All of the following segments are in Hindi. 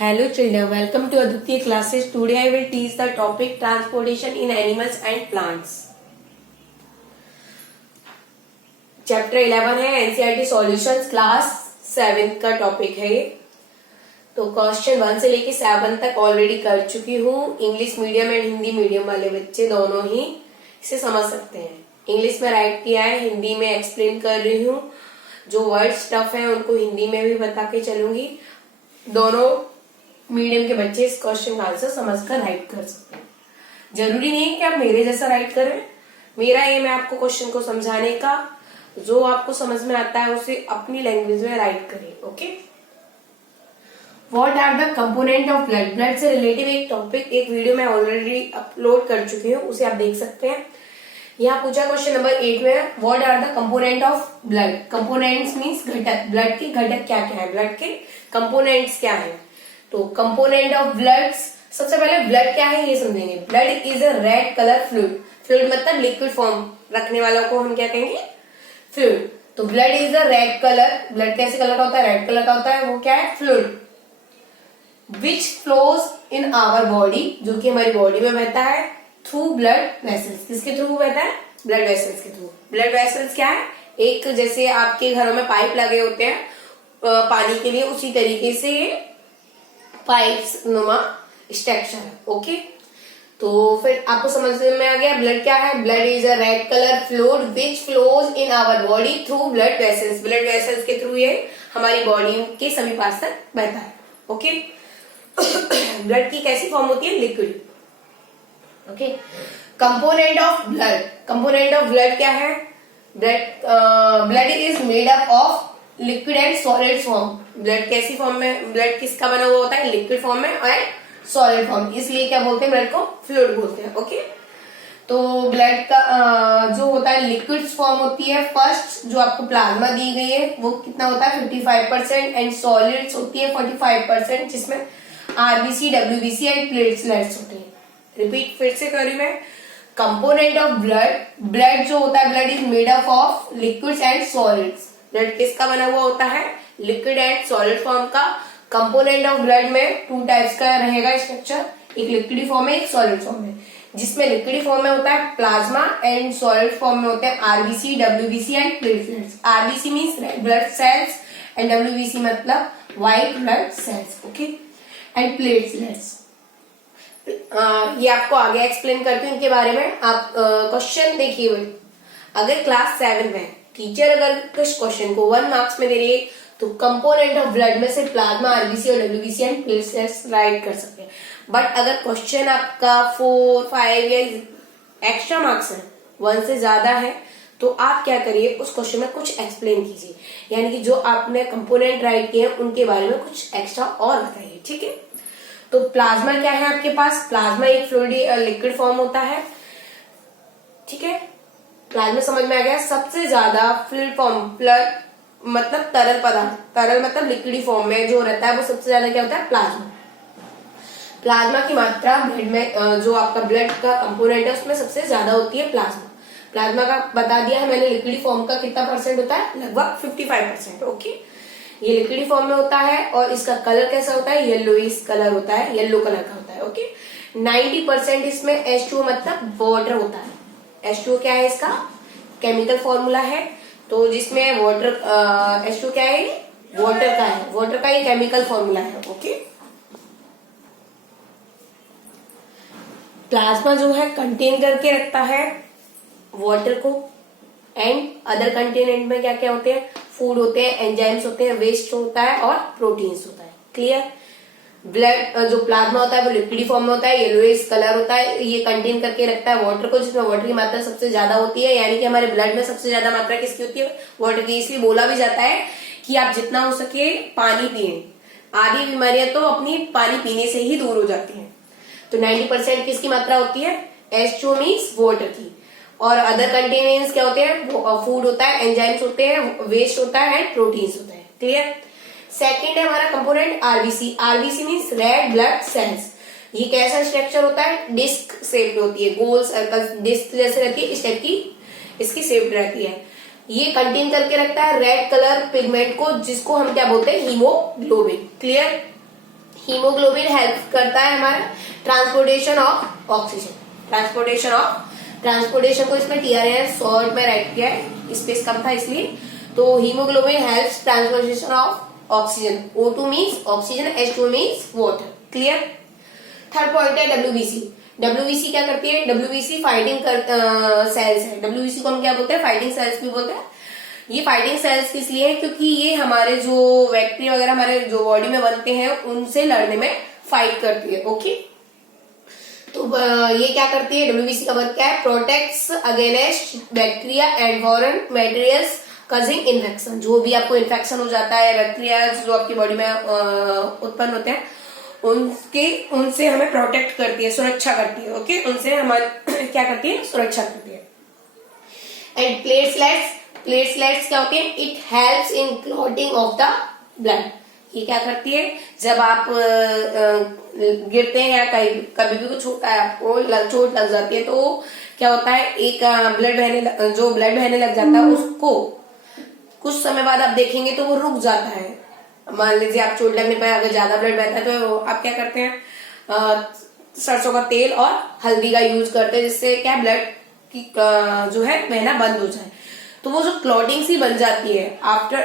Hello children, welcome to Aditya classes. Today I will teach the topic transportation in animals and plants. Chapter 11 है NCERT Solutions क्लास 7th का टॉपिक है ये. तो क्वेश्चन 1 से लेके 7 तक ऑलरेडी कर चुकी हूँ. English medium and Hindi medium वाले बच्चे दोनों ही इसे समझ सकते हैं. इंग्लिश में राइट किया है, हिंदी में एक्सप्लेन कर रही हूँ. जो वर्ड्स टफ है उनको हिंदी में भी बता के चलूंगी. दोनों मीडियम के बच्चे इस क्वेश्चन का आंसर समझकर राइट कर सकते हैं. जरूरी नहीं है कि आप मेरे जैसा राइट करें. मेरा एम है आपको क्वेश्चन को समझाने का. जो आपको समझ में आता है उसे अपनी लैंग्वेज में राइट करें. Okay. What are the component of blood. Blood से रिलेटिव एक टॉपिक, एक वीडियो मैं ऑलरेडी अपलोड कर चुकी हूँ, उसे आप देख सकते हैं. यहाँ पूछा क्वेश्चन नंबर 8 में what are the component of blood. Components means घटक. ब्लड के घटक क्या क्या है, ब्लड के कंपोनेंट्स क्या है. तो कंपोनेंट ऑफ ब्लड, सबसे पहले ब्लड क्या है ये समझेंगे. Blood is a red colour fluid. Fluid मतलब लिक्विड फॉर्म रखने वालों को हम क्या कहेंगे, फ्लूइड. तो blood is a red colour. Blood कैसे कलर का होता है, रेड कलर का होता है. वो क्या है, fluid. Which flows in our body, जो कि हमारी बॉडी में बहता है थ्रू ब्लड वेसल्स. किसके थ्रू बहता है, ब्लड वेसल्स के थ्रू. ब्लड वेसल्स क्या है, एक जैसे आपके घरों में पाइप लगे होते हैं पानी के लिए, उसी तरीके से पाइप्स नुमा स्ट्रक्चर है. ओके. तो फिर आपको समझ में आ गया ब्लड क्या है. Blood is a red colour fluid which flows in our body through blood vessels. Blood vessels के थ्रू ये हमारी बॉडी के सभी पार्ट्स तक बहता है. ओके. ब्लड की कैसी फॉर्म होती है, liquid. Okay. Component of blood. Component of blood क्या है, blood is made up of liquid and solid form. Blood कैसी फॉर्म में, ब्लड किसका बना हुआ होता है, लिक्विड फॉर्म में और सॉलिड फॉर्म. इसलिए क्या बोलते हैं, ब्लड को फ्लूइड बोलते हैं. ओके. तो ब्लड का जो होता है लिक्विड फॉर्म होती है. फर्स्ट जो आपको प्लाज्मा दी गई है वो कितना होता है, 55% एंड सॉलिड्स होती है 45%, जिसमें आरबीसी, डब्ल्यूबीसी एंड प्लेटलेट्स होते हैं. रिपीट फिर से करूँ मैं. Component of blood. ब्लड जो होता है, blood is made up of liquids and solids. Blood किसका बना हुआ होता है, लिक्विड एंड सॉलिड फॉर्म का. कंपोनेंट ऑफ ब्लड में 2 टाइप्स का रहेगा स्ट्रक्चर. एक लिक्विड फॉर्म है, एक सॉलिड फॉर्म है. जिसमें लिक्विड फॉर्म में होता है प्लाज्मा एंड सॉलिड फॉर्म में होते हैं RBC, WBC and platelets. RBC means red blood cells and WBC मतलब white blood cells. Okay. And platelets ये आपको आगे एक्सप्लेन करती हूँ इनके बारे में. आप क्वेश्चन देखिए. अगर क्लास 7 में टीचर अगर कुछ क्वेश्चन को 1 मार्क्स में दे रही है तो कंपोनेंट ऑफ ब्लड में से प्लाज्मा, आरबीसी और डब्ल्यूबीसी एंड प्लेटलेट्स राइट कर सकते हैं. बट अगर क्वेश्चन आपका 4, 5 या एक्स्ट्रा मार्क्स है, 1 से ज्यादा है, तो आप क्या करिए, उस क्वेश्चन में कुछ एक्सप्लेन कीजिए. यानी कि जो आपने कंपोनेंट राइट किए हैं उनके बारे में कुछ एक्स्ट्रा और बताइए. ठीक है. तो प्लाज्मा क्या है आपके पास. प्लाज्मा एक फ्लूइड लिक्विड फॉर्म होता है. ठीक है. प्लाज्मा समझ में आ गया. सबसे ज्यादा फ्लूइड फॉर्म, ब्लड मतलब तरल पदार्थ, तरल मतलब लिक्विड फॉर्म में जो रहता है वो सबसे ज्यादा क्या होता है, प्लाज्मा. प्लाज्मा की मात्रा ब्लड में, जो आपका ब्लड का कंपोनेंट है उसमें सबसे ज्यादा होती है प्लाज्मा. प्लाज्मा का बता दिया है मैंने, लिक्विड फॉर्म का कितना परसेंट होता है, लगभग 55%. ओके. ये लिक्विड फॉर्म में होता है और इसका कलर कैसा होता है, येलोइश कलर होता है, येलो कलर का होता है. ओके. 90% इसमें H2O मतलब वाटर होता है. H2O क्या है, इसका केमिकल फॉर्मूला है. तो जिसमें वाटर, H2O क्या है, वाटर का है. वाटर का ये केमिकल फॉर्मूला है. ओके. प्लाज्मा जो है कंटेन करके रखता है वाटर को. एंड अदर कंटेनेंट में क्या क्या होते हैं, फूड होते हैं, एंजाइम्स होते हैं, वेस्ट होता है और प्रोटीन्स होता है. क्लियर. ब्लड जो प्लाज्मा होता है वो लिक्विड फॉर्म में होता है, येलोइश कलर होता है. ये कंटेन करके रखता है वाटर को, जिसमें वाटर की मात्रा सबसे ज्यादा होती है. यानी कि हमारे ब्लड में सबसे ज्यादा मात्रा किसकी होती है, वाटर की. इसलिए बोला भी जाता है कि आप जितना हो सके पानी पिए. आधी बीमारियां तो अपनी पानी पीने से ही दूर हो जाती हैं. तो 90% किसकी मात्रा होती है, H2O मीन्स वाटर की. और अदर कंटेनेंट्स क्या होते हैं, फूड होता है, एंजाइम्स होते हैं, वेस्ट होता है एंड प्रोटीन्स होता है. क्लियर. सेकेंड है हमारा component RBC. RBC means red blood sales. ये कैसा स्ट्रक्चर होता है, डिस्क शेप होती है, गोल सर्कल डिस्क जैसे रहती है, इस टाइप की इसकी शेप रहती है. ये कंटेन करके रखता है रेड कलर पिगमेंट को, जिसको हम क्या बोलते हैं, हीमोग्लोबिन. क्लियर. हीमोग्लोबिन हेल्प करता है हमारा ट्रांसपोर्टेशन ऑफ ऑक्सीजन। ट्रांसपोर्टेशन को इसमें TRN शॉर्ट में राइट किया है, स्पेस कम था इसलिए। तो haemoglobin helps transportation of oxygen. O2 means oxygen, H2 means water. Clear. Third point है WBC क्या करती है? WBC फाइटिंग सेल्स है। WBC को हम क्या बोलते हैं? फाइटिंग सेल्स भी बोलते हैं। ये फाइटिंग सेल्स किस लिए है? क्योंकि ये हमारे जो बैक्टीरिया वगैरह हमारे जो बॉडी में बनते हैं उनसे लड़ने में फाइट करती है। ओके, तो ये क्या करती है? WBC का वर्क क्या है? Protects against bacteria and foreign materials causing infection. जो भी आपको इन्फेक्शन हो जाता है, बैक्टीरिया जो आपकी बॉडी में उत्पन्न होते हैं उनसे हमें प्रोटेक्ट करती है, सुरक्षा करती है। ओके, उनसे हमारे क्या करती है? सुरक्षा करती है। एंड प्लेटलेट्स क्या होती है? It helps in clotting of the blood. ये क्या करती है? जब आप गिरते हैं या कभी भी कुछ होता है, आपको चोट लग जाती है, तो क्या होता है? एक ब्लड बहने लग जाता है, उसको कुछ समय बाद आप देखेंगे तो वो रुक जाता है। मान लीजिए आप चोट लगने पर अगर ज्यादा ब्लड बहता है तो आप क्या करते हैं? सरसों का तेल और हल्दी का यूज करते हैं, जिससे क्या ब्लड की जो है बहना बंद हो जाए। तो वो जो क्लॉटिंग सी बन जाती है आफ्टर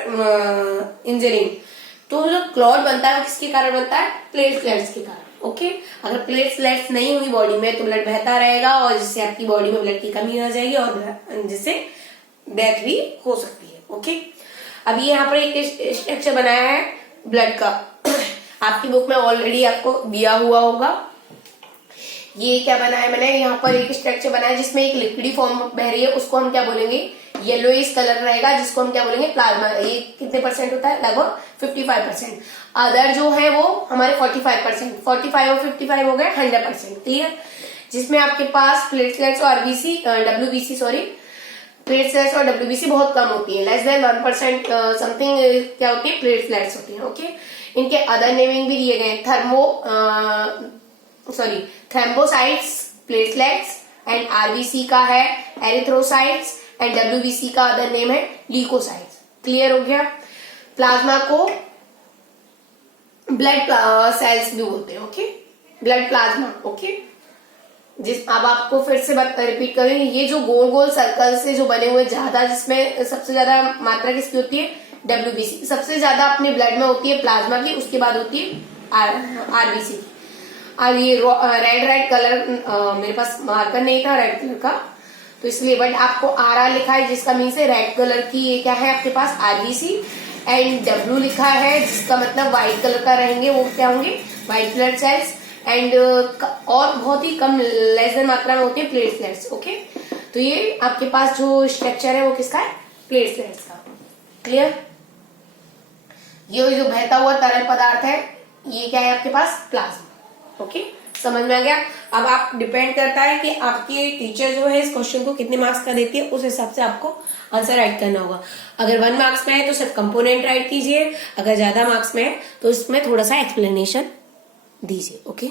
इंजरिंग, तो जो क्लॉट बनता है वो किसके कारण बनता है? प्लेटलेट्स के कारण। ओके, अगर प्लेटलेट्स नहीं हुई बॉडी में तो ब्लड बहता रहेगा और जिससे आपकी बॉडी में ब्लड की कमी हो जाएगी और जिससे डेथ भी हो सकती है। ओके, अभी यहाँ पर एक स्ट्रक्चर बनाया है ब्लड का, आपकी बुक में ऑलरेडी आपको दिया हुआ होगा। ये क्या बनाया है मैंने? यहाँ पर एक स्ट्रक्चर बनाया जिसमें एक लिक्विडी फॉर्म बह रही है, उसको हम क्या बोलेंगे? येलोइश कलर रहेगा, जिसको हम क्या बोलेंगे? प्लाज्मा। ये कितने परसेंट होता है? लगभग 55%। अदर जो है वो हमारे 45%। 45 और 55 हो गए 100%। क्लियर। जिसमें आपके पास प्लेटलेट्स और प्लेटलेट्स और WBC बहुत कम होती है, लेस देन 1% समथिंग क्या होती है? प्लेटलेट्स होती है। ओके, इनके अदर नेमिंग भी दिए गए, थ्रोम्बोसाइट्स, प्लेटलेट्स एंड RBC का है एरिथ्रोसाइट्स एंड WBC का अदर नेम है ल्यूकोसाइट्स। क्लियर हो गया। प्लाज्मा को ब्लड सेल्स भी बोलते हैं। Okay, blood plasma. ओके, अब आपको फिर से रिपीट करेंगे, ये जो गोल गोल सर्कल से जो बने हुए ज्यादा, जिसमें सबसे ज्यादा मात्रा किसकी होती है? WBC। सबसे ज्यादा अपने ब्लड में होती है प्लाज्मा की, उसके बाद होती है RBC की। अब ये रेड कलर मेरे पास मार्कर नहीं था रेड कलर का, तो इसलिए बट आपको RR लिखा है, जिसका मीन से रेड कलर की ये क्या है आपके पास? RBC। एंड W लिखा है, जिसका मतलब व्हाइट कलर का रहेंगे, वो क्या होंगे? White blood cells. एंड और बहुत ही कम लेस देन मात्रा में होती है प्लेटलेट्स। ओके, तो ये आपके पास जो स्ट्रक्चर है वो किसका है? प्लेटलेट्स का। क्लियर। ये जो बहता हुआ तरल पदार्थ है ये क्या है आपके पास? प्लाज्मा। ओके, समझ में आ गया। अब आप डिपेंड करता है कि आपके टीचर जो है इस क्वेश्चन को कितने मार्क्स का देती है, उस हिसाब से आपको आंसर राइट करना होगा। अगर 1 मार्क्स में है तो सिर्फ कंपोनेंट राइट कीजिए, अगर ज्यादा मार्क्स में है तो इसमें थोड़ा सा एक्सप्लेनेशन दीजिए। ओके।